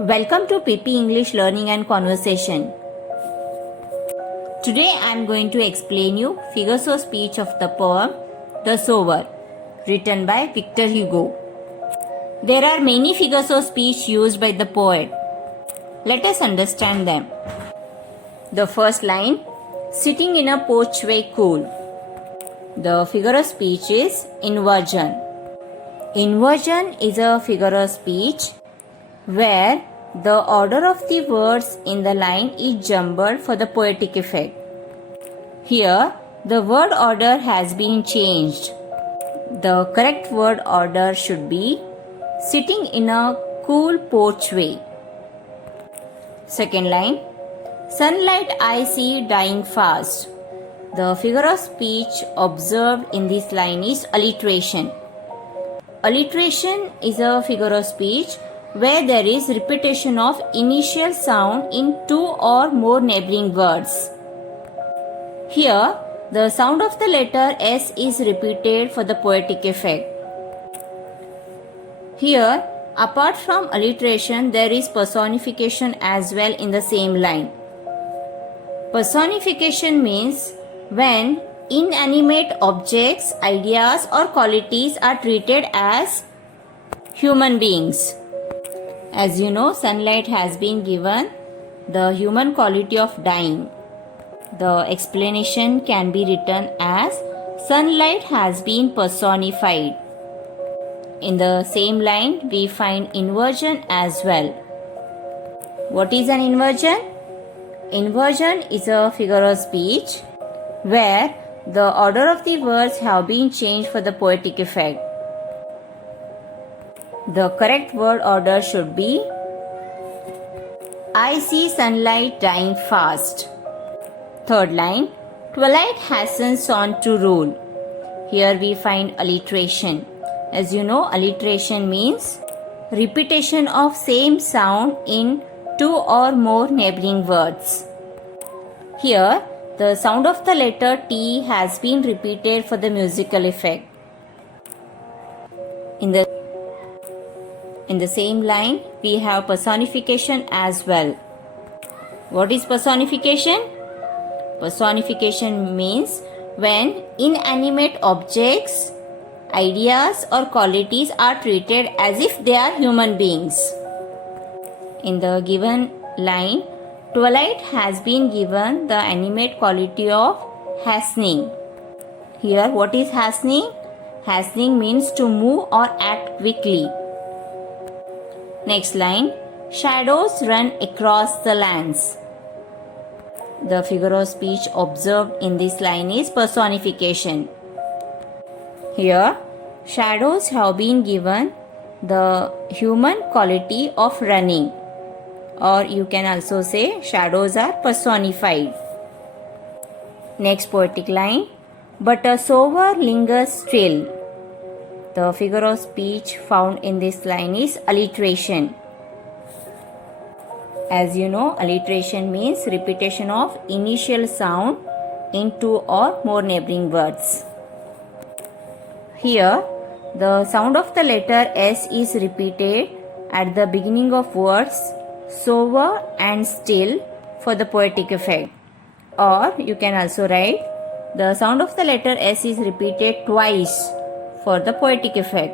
Welcome to PP English Learning and Conversation. Today I am going to explain you figures of speech of the poem The Sower, written by Victor Hugo. There are many figures of speech used by the poet. Let us understand them. The first line, sitting in a porchway cool. The figure of speech is inversion. Inversion is a figure of speech where the order of the words in the line is jumbled for the poetic effect. Here, the word order has been changed. The correct word order should be sitting in a cool porchway. Second line, sunlight I see dying fast. The figure of speech observed in this line is alliteration. Alliteration is a figure of speech where there is repetition of initial sound in two or more neighboring words. Here, the sound of the letter S is repeated for the poetic effect. Here, apart from alliteration, there is personification as well in the same line. Personification means when inanimate objects, ideas or qualities are treated as human beings. As you know, sunlight has been given the human quality of dying. The explanation can be written as sunlight has been personified. In the same line, we find inversion as well. What is an inversion? Inversion is a figure of speech where the order of the words have been changed for the poetic effect. The correct word order should be I see sunlight dying fast. Third line, Twilight hastens on to rule. Here we find alliteration. As you know, alliteration means repetition of same sound in two or more neighboring words. Here, the sound of the letter T has been repeated for the musical effect. In the same line, we have personification as well. What is personification? Personification means when inanimate objects, ideas or qualities are treated as if they are human beings. In the given line, Twilight has been given the animate quality of hastening. Here, what is hastening? Hastening means to move or act quickly. Next line, shadows run across the lands. The figure of speech observed in this line is personification. Here, shadows have been given the human quality of running, or you can also say shadows are personified. Next poetic line, but a sower lingers still. The figure of speech found in this line is alliteration. As you know, alliteration means repetition of initial sound in two or more neighboring words. Here, the sound of the letter S is repeated at the beginning of words sower and still for the poetic effect. Or you can also write the sound of the letter S is repeated twice for the poetic effect.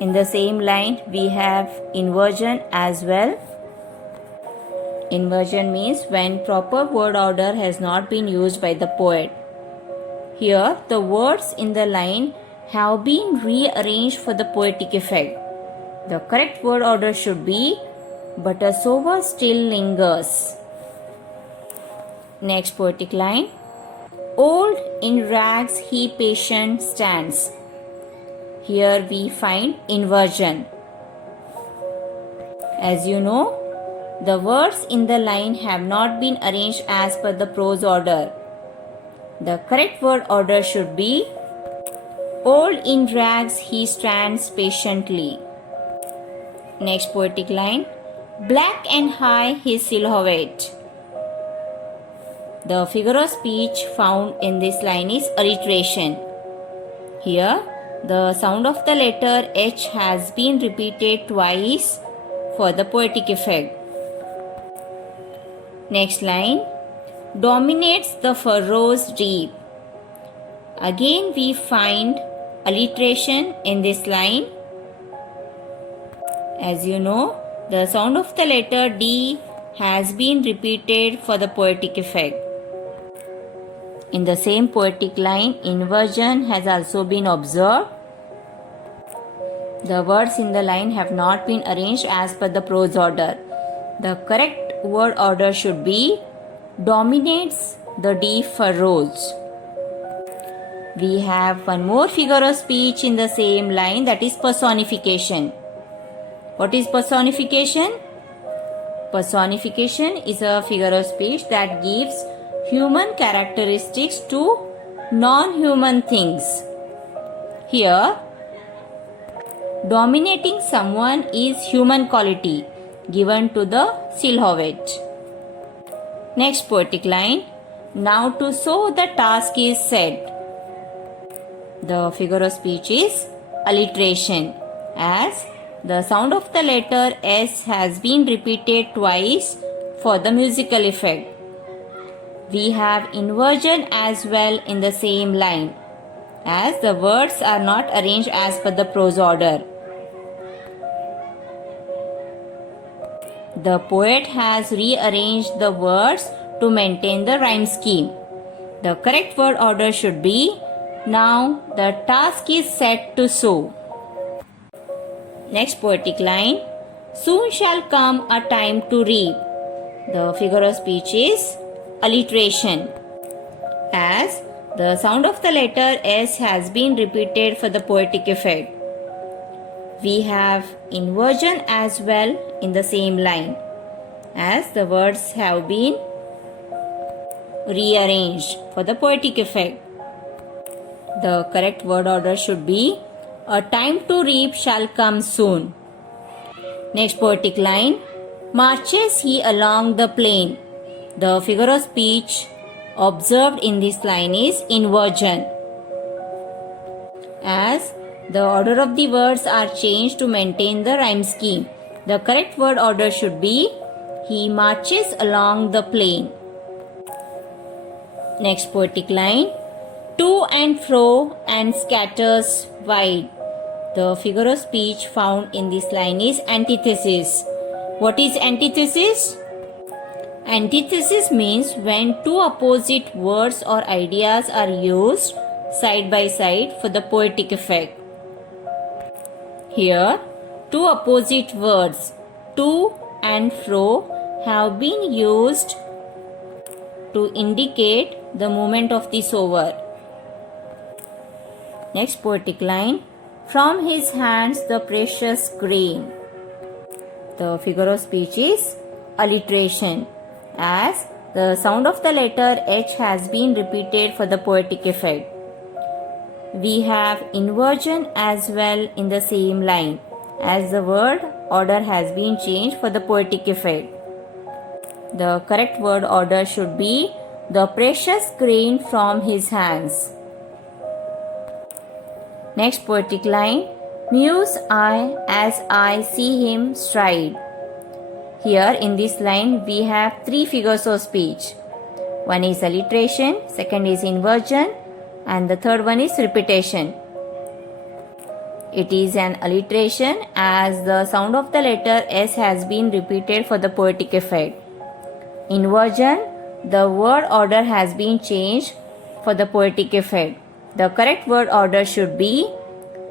In the same line, we have inversion as well. Inversion means when proper word order has not been used by the poet. Here, the words in the line have been rearranged for the poetic effect. The correct word order should be, but a sower still lingers. Next poetic line, old in rags he patient stands. Here we find inversion. As you know, the words in the line have not been arranged as per the prose order. The correct word order should be old in rags he stands patiently. Next poetic line, black and high his silhouette. The figure of speech found in this line is alliteration. Here, the sound of the letter H has been repeated twice for the poetic effect. Next line, dominates the furrows deep. Again we find alliteration in this line. As you know, the sound of the letter D has been repeated for the poetic effect. In the same poetic line, inversion has also been observed. The words in the line have not been arranged as per the prose order. The correct word order should be dominates the D furrows. We have one more figure of speech in the same line, that is personification. What is personification? Personification is a figure of speech that gives human characteristics to non-human things. Here, dominating someone is human quality given to the silhouette. Next poetic line, now to sow the task is set. The figure of speech is alliteration, as the sound of the letter S has been repeated twice for the musical effect. We have inversion as well in the same line, as the words are not arranged as per the prose order. The poet has rearranged the words to maintain the rhyme scheme. The correct word order should be, now the task is set to sow. Next poetic line, soon shall come a time to reap. The figure of speech is alliteration, as the sound of the letter S has been repeated for the poetic effect. We have inversion as well in the same line, as the words have been rearranged for the poetic effect. The correct word order should be, a time to reap shall come soon. Next poetic line, marches he along the plain. The figure of speech observed in this line is inversion, as the order of the words are changed to maintain the rhyme scheme. The correct word order should be, he marches along the plain. Next poetic line, to and fro and scatters wide. The figure of speech found in this line is antithesis. What is antithesis? Antithesis means when two opposite words or ideas are used side by side for the poetic effect. Here, two opposite words, to and fro, have been used to indicate the movement of the sower. Next poetic line, from his hands the precious grain. The figure of speech is alliteration, as the sound of the letter H has been repeated for the poetic effect. We have inversion as well in the same line, as the word order has been changed for the poetic effect. The correct word order should be, the precious grain from his hands. Next poetic line, muse I as I see him stride. Here in this line we have three figures of speech. One is alliteration, second is inversion, and the third one is repetition. It is an alliteration as the sound of the letter S has been repeated for the poetic effect. Inversion, the word order has been changed for the poetic effect. The correct word order should be,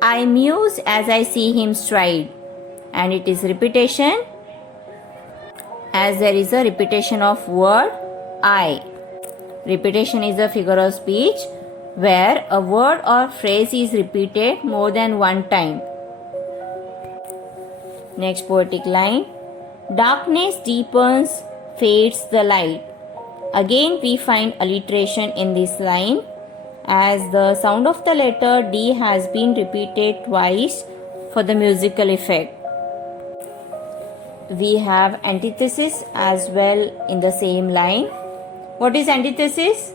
I muse as I see him stride, and it is repetition, as there is a repetition of word I. Repetition is a figure of speech where a word or phrase is repeated more than one time. Next poetic line, darkness deepens, fades the light. Again we find alliteration in this line, as the sound of the letter D has been repeated twice for the musical effect. We have antithesis as well in the same line. What is antithesis?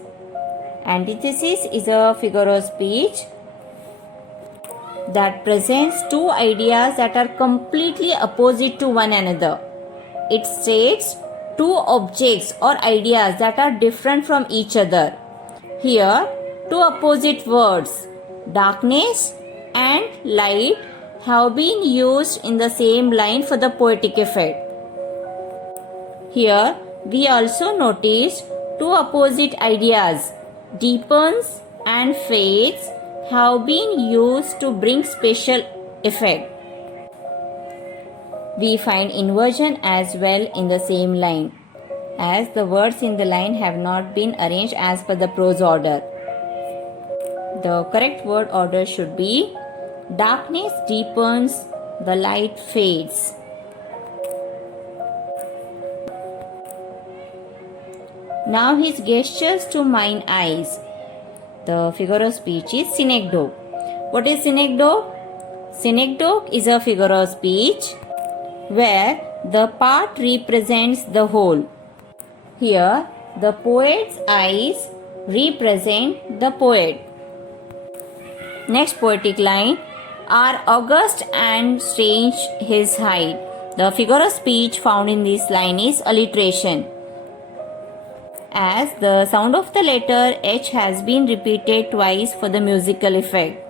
Antithesis is a figure of speech that presents two ideas that are completely opposite to one another. It states two objects or ideas that are different from each other. Here, two opposite words, darkness and light, have been used in the same line for the poetic effect. Here, we also notice two opposite ideas, deepens and fades, have been used to bring special effect. We find inversion as well in the same line, as the words in the line have not been arranged as per the prose order. The correct word order should be darkness deepens, the light fades. Now his gestures to mine eyes. The figure of speech is synecdoche. What is synecdoche? Synecdoche is a figure of speech where the part represents the whole. Here, the poet's eyes represent the poet. Next poetic line, are august and strange his height. The figure of speech found in this line is alliteration, as the sound of the letter H has been repeated twice for the musical effect.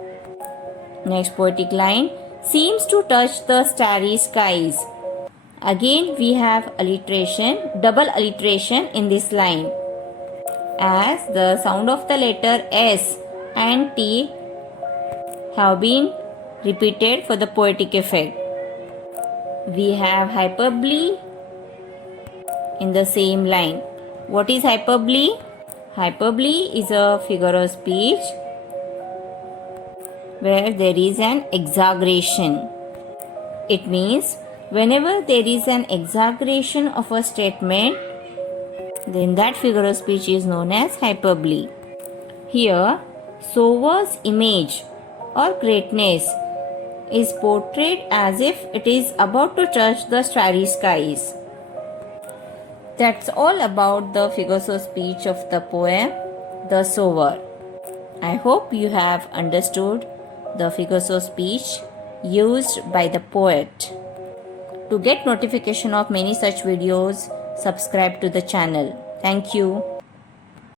Next poetic line, seems to touch the starry skies. Again we have alliteration, double alliteration in this line, as the sound of the letter S and T have been repeated for the poetic effect. We have hyperbole in the same line. What is hyperbole? Hyperbole is a figure of speech where there is an exaggeration. It means whenever there is an exaggeration of a statement, then that figure of speech is known as hyperbole. Here, Sower's image or greatness is portrayed as if it is about to touch the starry skies. That's all about the figures of speech of the poem, The Sower. I hope you have understood the figures of speech used by the poet. To get notification of many such videos, subscribe to the channel. Thank you.